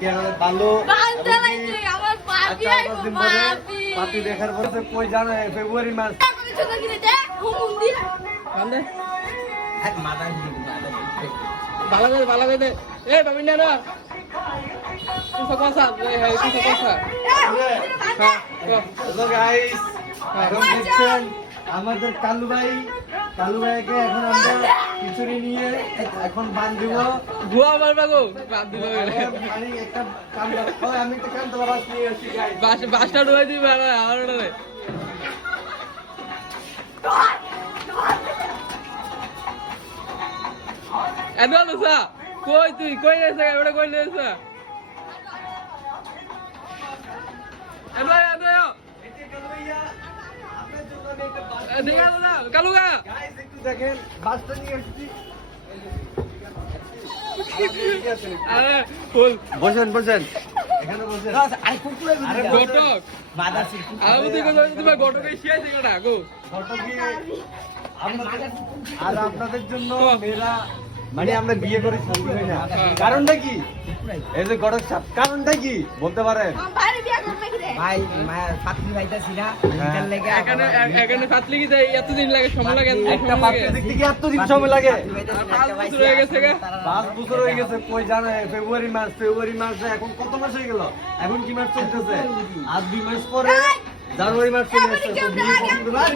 কি আমাদের ভালো পাতি দেখার পর কই জানে ফেব্রুয়ারি মাস আমাদের কালু ভাইকে এখন আমরা খিচুড়ি নিয়ে এখন বান দিব ভুয়া মারবা গো বাদ দিব একটা কাম আমি একটা কাম তোলা বাস নিয়ে আসি বাসটা ডুবাই দিবে আমার ওটারে এদো লসা কই তুই কই রেছে ওটা কই রেছে এদো এদো দেখা না কালুগা গাইস একটু দেখেন বাসটা নিয়ে আসছি আরে ফুল বসেন এখানে বসেন আরে কুকুরে আরে গটক মাদাসি আমি তুই কই তুমি গটকে শিয়াই দিগা গো ফটো কি আর আপনাদের জন্য মেরা মানে আমরা বিয়ে করে শান্তি হই না কারণটা কি এই যে গড়ক সাপ কারণটা কি বলতে পারেন ভাই পাতলি ভাইতাছি না এখান লাগা এখানে পাতলি কি দেয় এতদিন লাগে সময় লাগে একটা পাত্রে দেখতে কি এত দিন সময় লাগে 5 বছর হয়ে গেছে গা 5 বছর হয়ে গেছে কই জানে ফেব্রুয়ারি মাস এখন কত মাস হয়ে গেল এখন কি মাস চলতেছে আজ 2 মাস পরে জানুয়ারি মাস চলে আসছে তো বিয়ে কখন করব আর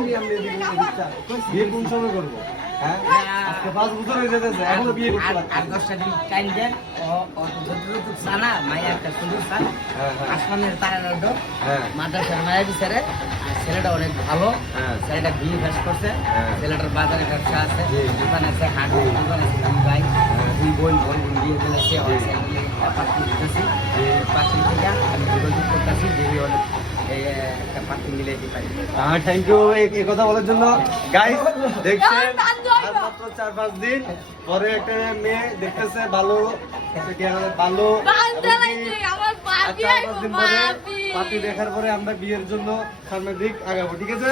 বিয়ে কোন সময় করব হ্যাঁ আজকে 5 বছর হয়ে যেতেছে এখনো বিয়ে করতে পারছি আর 10টা দিন টাইম দেন ও যতটুকু সানা মায়া একটা সুন্দর সান আসমানের তারার ডো মাদ্রাসার মায়া বিচারে ছেলেটা অনেক ভালো ছেলেটা বিয়ে ফেস করছে ছেলেটার বাজারে ব্যবসা আছে দোকান আছে হাট দোকান আছে দুই ভাই দুই বোন বিয়ে ফেলেছে পার্টি দিতেছি পার্টি থেকে আমি যোগাযোগ করতেছি যে অনেক একটা পার্টি মিলে দিতে পারি থ্যাংক ইউ এই কথা বলার জন্য গাইস দেখছেন আর মাত্র 4-5 দিন পরে একটা মেয়ে দেখতেছে ভালো ভালো পার্টি দেখার পরে আমরা বিয়ের জন্য সামনের দিক আগাবো ঠিক আছে